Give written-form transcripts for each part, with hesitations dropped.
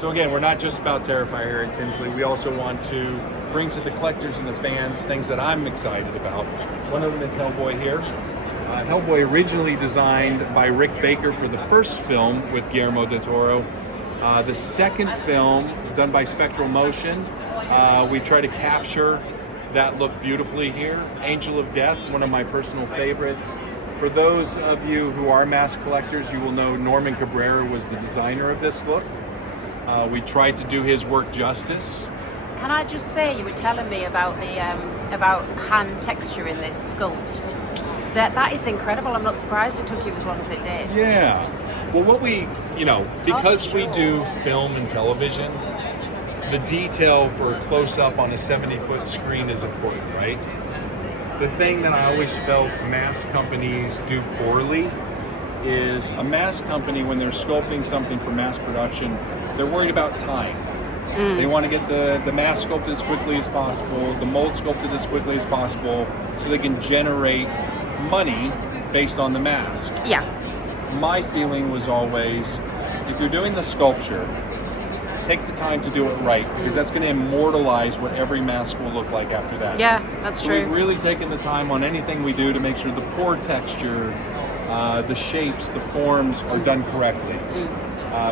So again, we're not just about Terrifier here at Tinsley. We also want to bring to the collectors and the fans things that I'm excited about. One of them is Hellboy here. Hellboy originally designed by Rick Baker for the first film with Guillermo del Toro. The second film, done by Spectral Motion, we try to capture that look beautifully here. Angel of Death, one of my personal favorites. For those of you who are mask collectors, you will know Norman Cabrera was the designer of this look. We tried to do his work justice. Can I just say, you were telling me about the about hand texture in this sculpt. That is incredible. I'm not surprised it took you as long as it did. Yeah. Well, what we, because we do film and television, the detail for a close-up on a 70-foot screen is important, right? The thing that I always felt mask companies do poorly is a mask company, when they're sculpting something for mass production, they're worried about time. They want to get the mask sculpted as quickly as possible, the mold sculpted as quickly as possible, so they can generate money based on the mask. Yeah. My feeling was always, if you're doing the sculpture, take the time to do it right, because that's going to immortalize what every mask will look like after that. Yeah, that's true. We've really taken the time on anything we do to make sure the pore texture, the shapes, the forms are done correctly.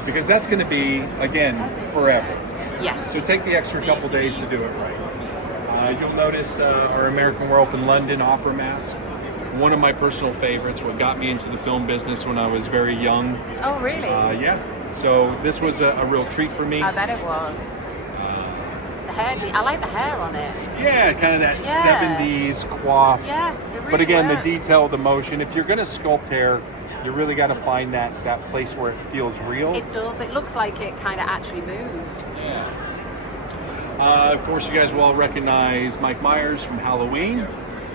Because that's going to be, again, forever. Yes. So take the extra couple days to do it right. You'll notice our American Werewolf in London opera mask. One of my personal favorites, what got me into the film business when I was very young. Oh, really? Yeah. So this was a real treat for me. I bet it was. The hair, I like the hair on it. Yeah, kind of that 70s coiffed. Yeah, it really but again, works. the detail, the motion. If you're going to sculpt hair, you really got to find that place where it feels real. It does. It looks like it kind of actually moves. Yeah. Of course, you guys will all recognize Mike Myers from Halloween.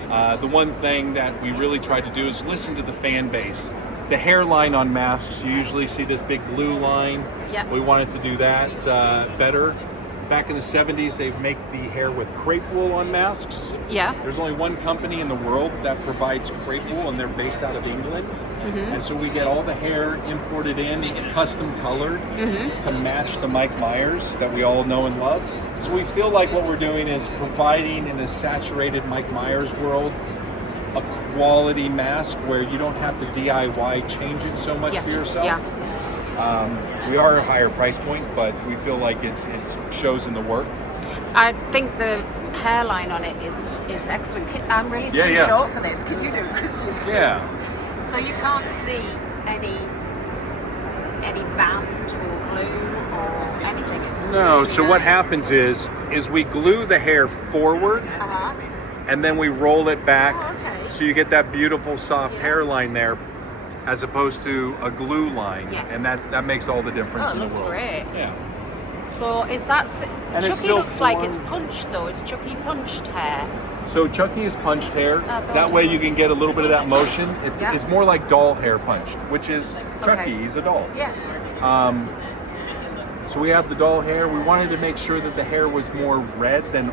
The one thing that we really tried to do is listen to the fan base. The hairline on masks, you usually see this big glue line. Yep. We wanted to do that better. Back in the 70s, they make the hair with crepe wool on masks. Yeah. There's only one company in the world that provides crepe wool, and they're based out of England. And so we get all the hair imported in, custom colored to match the Mike Myers that we all know and love. So we feel like what we're doing is providing, in a saturated Mike Myers world, a quality mask where you don't have to DIY change it so much for yourself. Yeah. We are a higher price point, but we feel like it shows in the work. I think the hairline on it is excellent. I'm really too short for this. Can you do it, Christian, please? Yeah. So you can't see any band or glue or anything. It's No, really so what nice. happens is we glue the hair forward and then we roll it back. Oh, okay. So you get that beautiful soft hairline there as opposed to a glue line. Yes. And that makes all the difference Oh, it in the looks world. great. Yeah. So is that... And it's Chucky still looks like formed. it's punched though. Is Chucky punched hair? So Chucky is punched hair. That way you can get a little bit of that motion. It's more like doll hair punched, which is Chucky. Okay. He's a doll. Yeah. So we have the doll hair. We wanted to make sure that the hair was more red than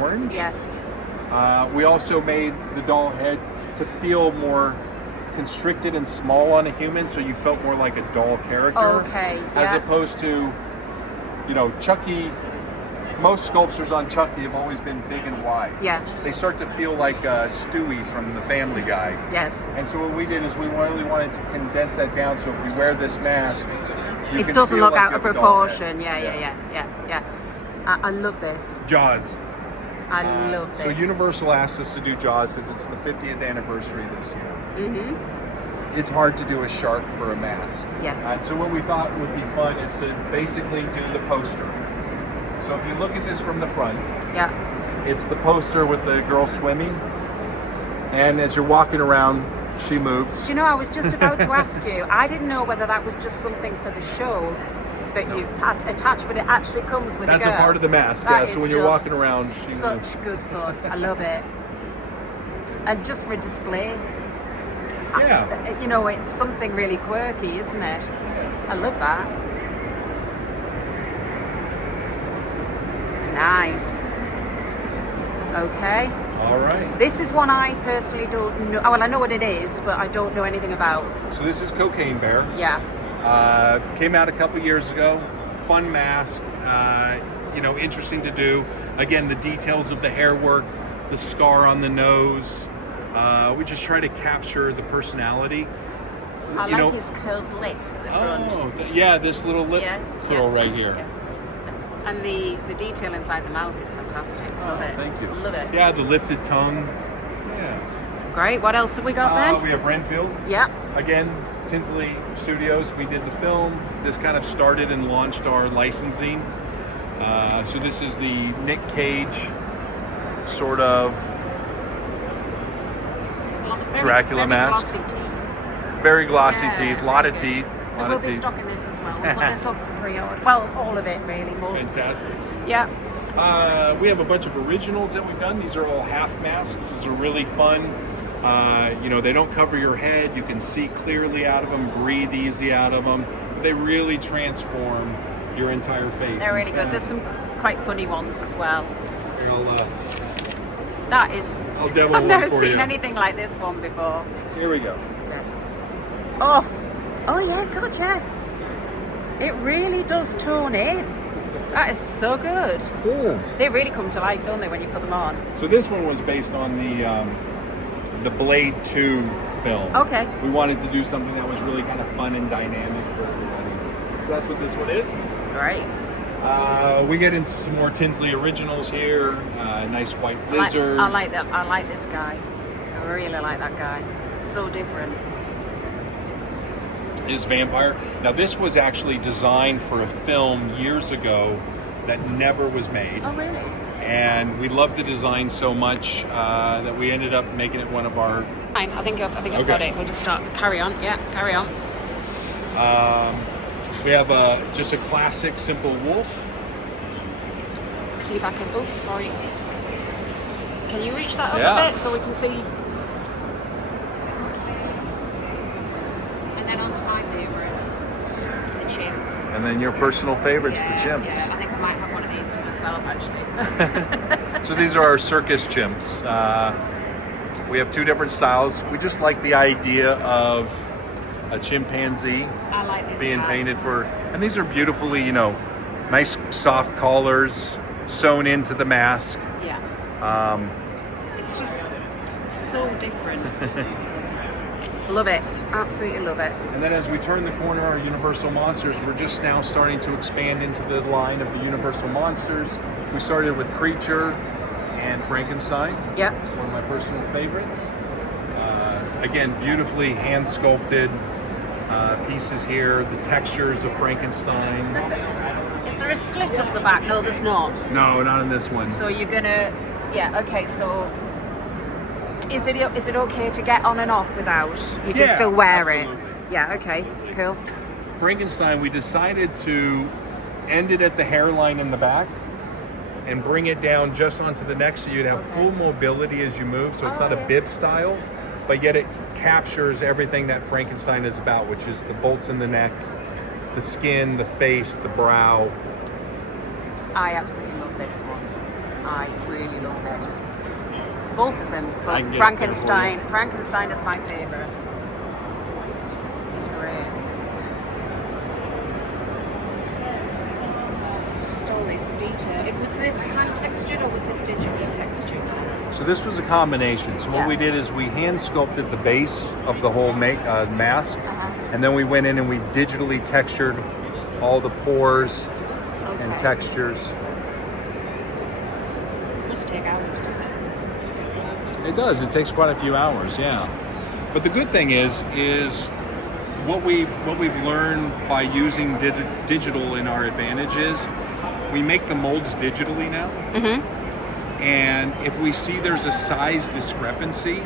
orange. Yes. We also made the doll head to feel more constricted and small on a human, so you felt more like a doll character. Okay, As yeah. opposed to, Chucky. Most sculptures on Chucky have always been big and wide. Yeah. They start to feel like Stewie from The Family Guy. Yes. And so what we did is we really wanted to condense that down, so if you wear this mask, you It doesn't feel look like out you of have a doll head. proportion. Yeah. I love this. Jaws. I love this. So Universal asked us to do Jaws because it's the 50th anniversary this year. It's hard to do a shark for a mask. Yes. And so what we thought would be fun is to basically do the poster. So if you look at this from the front, it's the poster with the girl swimming. And as you're walking around, she moves. Do you know, I was just about to ask you, I didn't know whether that was just something for the show that you attach, but it actually comes with That's a girl. a part of the mask, That So is when you're just walking around, such good fun. I love it. And just for display. Yeah. It's something really quirky, isn't it? I love that. Nice. Okay. All right. This is one I personally don't know. Well, I know what it is, but I don't know anything about. So this is Cocaine Bear. Yeah. Came out a couple years ago. fun mask. Interesting to do. Again, the details of the hair work, the scar on the nose. We just try to capture the personality. I like his curled lip at the front. This little lip curl right here. Yeah. And the detail inside the mouth is fantastic. Love it. Thank you. Love it. Yeah, the lifted tongue. Yeah. Great. What else have we got then? We have Renfield. Yeah. Again, Tinsley Studios. We did the film. This kind of started and launched our licensing. So this is the Nick Cage sort of Dracula mask. Glossy teeth. Very glossy teeth, a lot of teeth. So we'll be stocking this as well. We'll put this up for pre-order. Well, all of it really, most. Fantastic. Yeah. We have a bunch of originals that we've done. These are all half masks. These are really fun. They don't cover your head. You can see clearly out of them, breathe easy out of them. But they really transform your entire face. They're really good. There's some quite funny ones as well. I'll demo I've one never for seen you. anything like this one before. Here we go. Okay. Oh yeah, good, yeah. It really does tone in. That is so good. They really come to life, don't they, when you put them on? So this one was based on the Blade 2 film. Okay. We wanted to do something that was really kind of fun and dynamic for everybody. So that's what this one is. Great. We get into some more Tinsley Originals here. Nice white lizard. I like that. I like this guy. I really like that guy. So different. Is vampire. Now this was actually designed for a film years ago that never was made. Oh really? And we loved the design so much that we ended up making it one of our. Fine. I think I've got it. We'll just start. Carry on. Yeah, carry on. We have just a classic simple wolf. See if I can. Oh, sorry. Can you reach that up Yeah. a bit so we can see? And then on to my favourites, the chimps. And then your personal favorites, the chimps. Yeah, I think I might have one of these for myself actually. So these are our circus chimps. We have two different styles. We just like the idea of a chimpanzee I like this being guy. painted for, and these are beautifully, nice soft collars sewn into the mask. Yeah. It's just so different. Love it. Absolutely love it. And then as we turn the corner, our Universal Monsters, we're just now starting to expand into the line of the Universal Monsters. We started with Creature and Frankenstein. Yep. One of my personal favorites. Again, beautifully hand sculpted pieces here. The textures of Frankenstein. Is there a slit up the back? No, there's not. No, not in this one. So you're gonna, okay. So is it okay to get on and off without? You can still wear absolutely. it. Yeah. Okay. Cool. Frankenstein, we decided to end it at the hairline in the back and bring it down just onto the neck so you'd have full mobility as you move. So it's not a bib style, but yet it captures everything that Frankenstein is about, which is the bolts in the neck, the skin, the face, the brow. I absolutely love this one. I really love this. Both of them, but Frankenstein is my favourite. It's great. Just all this detail. Was this hand textured or was this digitally textured? So this was a combination. So what we did is we hand sculpted the base of the whole mask, and then we went in and we digitally textured all the pores and textures. It must take hours, does it? It does. It takes quite a few hours, yeah. But the good thing is what we've learned by using digital in our advantage is we make the molds digitally now. Mm-hmm. And if we see there's a size discrepancy,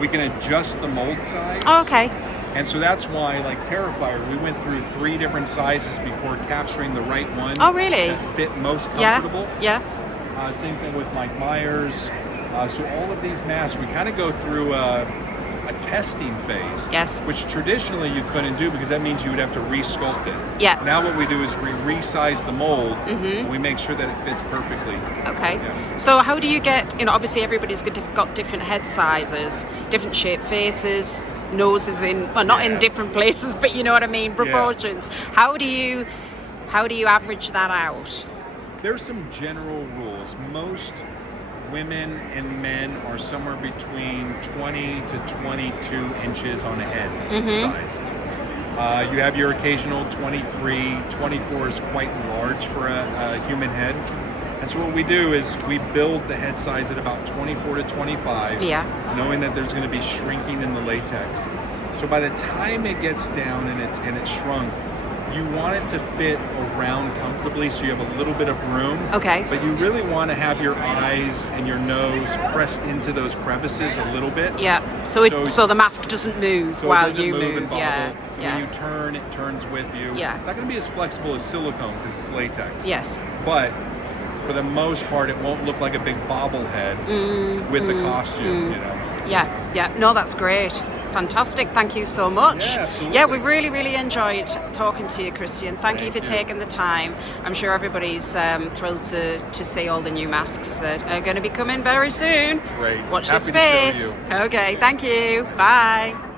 we can adjust the mold size. Oh, okay. And so that's why, like Terrifier, we went through 3 different sizes before capturing the right one. Oh, really? That fit most comfortable. Yeah. Same thing with Mike Myers. So all of these masks, we kind of go through a testing phase. Yes. Which traditionally you couldn't do because that means you would have to re-sculpt it. Yeah. Now what we do is we resize the mold and we make sure that it fits perfectly. Okay. Yeah. So how do you get, obviously everybody's got different head sizes, different shaped faces, noses in, well, not in different places, but you know what I mean, proportions. How do How do you average that out? There's some general rules. Most women and men are somewhere between 20 to 22 inches on a head size. You have your occasional 23, 24 is quite large for a human head. And so what we do is we build the head size at about 24 to 25, knowing that there's going to be shrinking in the latex. So by the time it gets down and it's shrunk, you want it to fit around comfortably so you have a little bit of room. Okay. But you really want to have your eyes and your nose pressed into those crevices a little bit. Yeah. So the mask doesn't move while you move. And bobble. Yeah. When you turn, it turns with you. Yeah. It's not going to be as flexible as silicone because it's latex. Yes. But for the most part, it won't look like a big bobblehead with the costume, you know. Yeah. No, that's great. Fantastic. Thank you so much. Yeah, absolutely. Yeah, we've really enjoyed talking to you, Christian. Thank you for taking the time. I'm sure everybody's thrilled to see all the new masks that are going to be coming very soon. Great. Watch Happy this space. to show you. Okay, thank you. Bye.